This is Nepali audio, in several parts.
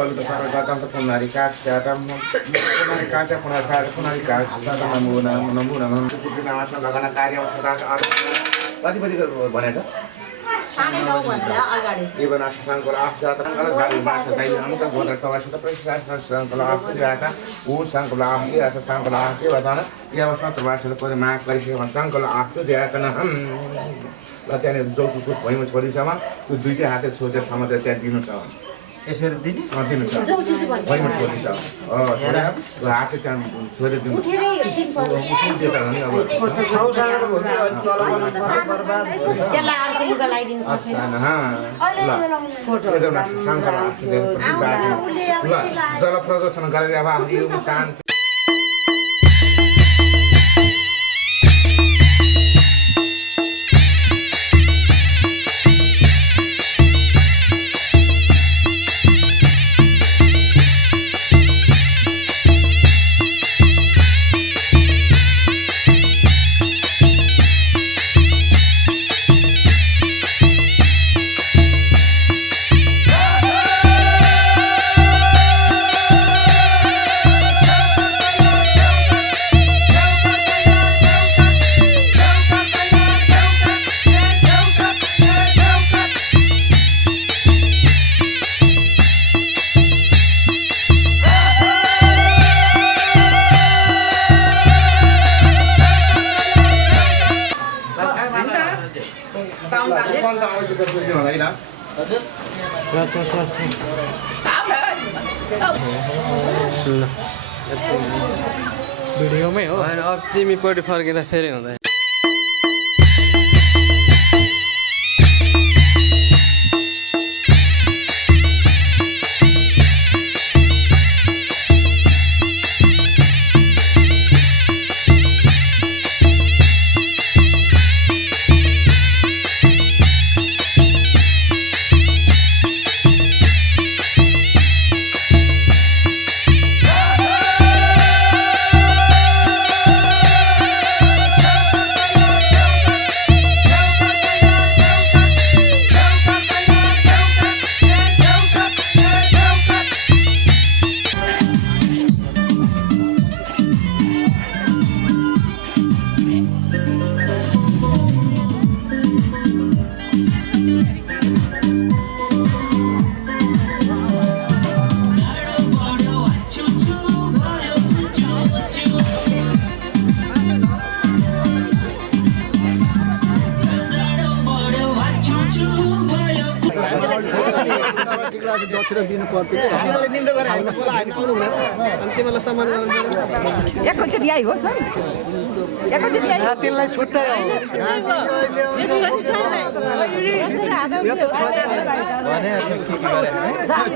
पल्लो त सबै गतम त पुनारी काट जातम पुनारी काचा पुनारी काट पुनारी काट सदा नमो नमो नमो तिमीले आशा लगाना कार्य सदा कति भनेछ साढे 9 भन्दा अगाडि एवं आशांकल आफजात गलत गाडी माछा दाइ अङ्क गोत्र कवासित प्रशासन संकल आफजात ऊ संकल आफले आशा संकल आफले वदान या वसत वासले परे मा गरिसकेमा संकल आफले दिएकन हम ल त्यहाँ जौतुको भइमा छोरीसम्म त्यो दुईटै हातले छोडेर समातेर त्यहाँ दिनु छ यसरी दिने दिनु छ भइमा छोरी छ छोरा हातले त्यहाँ छोडेर दिनु उठेरै दिन पर्छ त्यसलाई अर्को लुगा लगाइदिनु पर्छ जल प्रदर्शन गरेर अब हाम्रो शान्ति भिडियोमै हो होइन अब तिमीपट्टि फर्किँदा फेरि हुँदैन दिनु पर्थ्यो तिमीले निम्तो गरेर हामी खोला हामी पाउनु हुँदैन अनि तिमीलाई सम्मान गर्नु एकैचोटि आइ हो एकैचोटि आइ तिमीलाई छुट्टै हो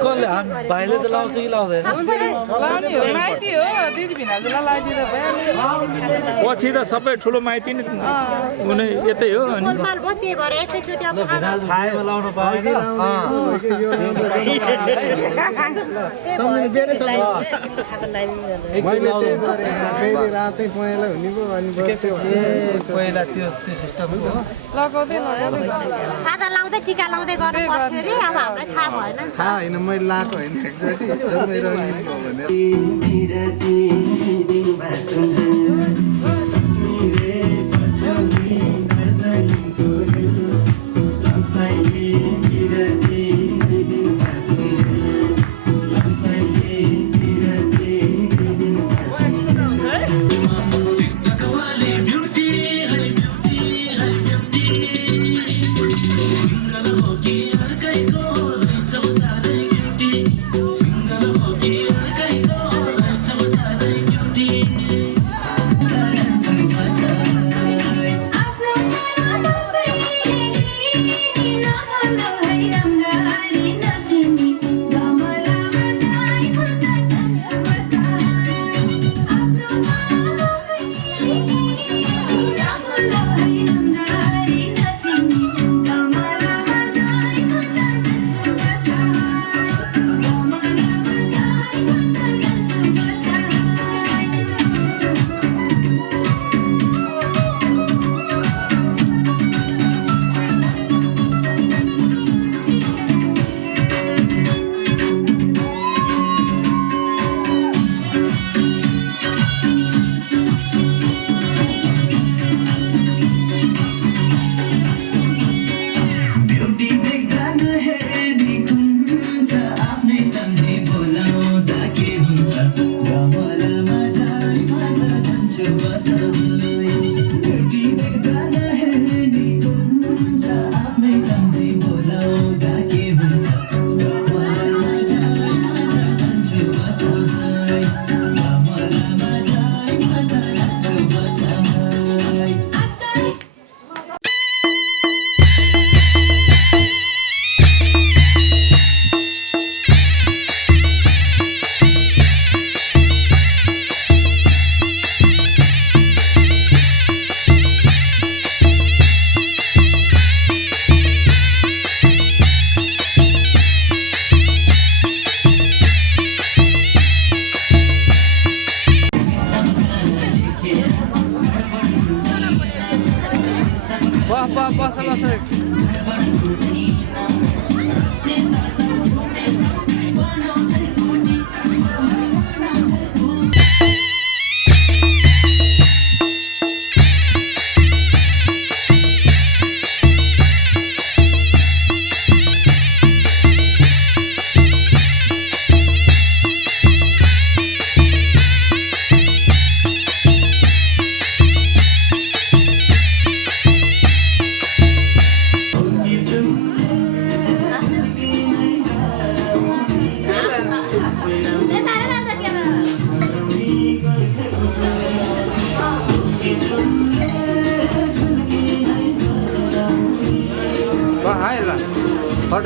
कसले भाइले त लाउँछ कि लाउँदैन माइती हो दिदी भिनाजुलाई लगाइदिँदा भइहाल्यो पछि त सबै ठुलो माइती नै हुने यतै हो अनि खाएमा लाउनु पाएन सम्झिनु बेरै सक्छ मैले त्यही गरेँ फेरि रातै पहेँला हुने पो अनि पहिला त्यो सिस्टम लगाउँदै खाजा लाउँदै टिका लाउँदै गर्नु पर्थ्यो रे अब हामीलाई थाहा भएन थाहा होइन मैले लाएको होइन एकचोटि जम्मै रङ्गिन भयो भने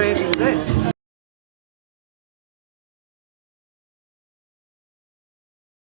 हेर्नुहुन्छ है